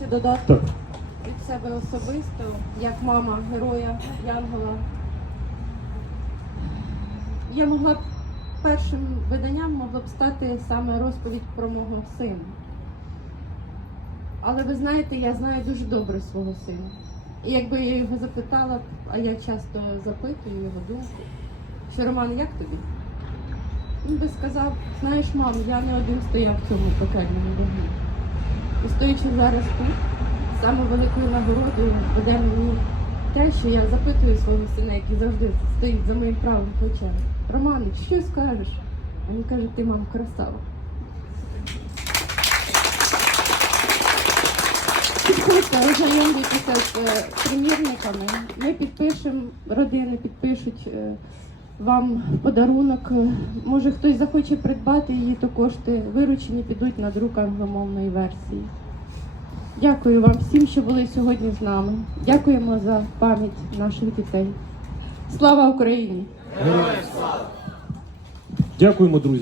ще додати Так. від себе особисто, як мама героя Янгола. Я могла б першим виданням могло б стати саме розповідь про мого сина. Але ви знаєте, я знаю дуже добре свого сина. І якби я його запитала, а я часто запитую його думку, що Роман, як тобі? Він би сказав, знаєш, мам, я не один стояв в цьому пекельному вогні. І стоячи зараз тут, саме великою нагородою буде мені те, що я запитую свого сина, який завжди стоїть за моїм правим плечем. Романич, що скажеш? А він каже, ти мам красава. Підходьте, ознайомлюйтеся з е, примірниками. Ми підпишемо, родини підпишуть е, вам подарунок. Може хтось захоче придбати її, то кошти виручені підуть на друк англомовної версії. Дякую вам всім, що були сьогодні з нами. Дякуємо за пам'ять наших дітей. Слава Україні! Дякуємо, друзі.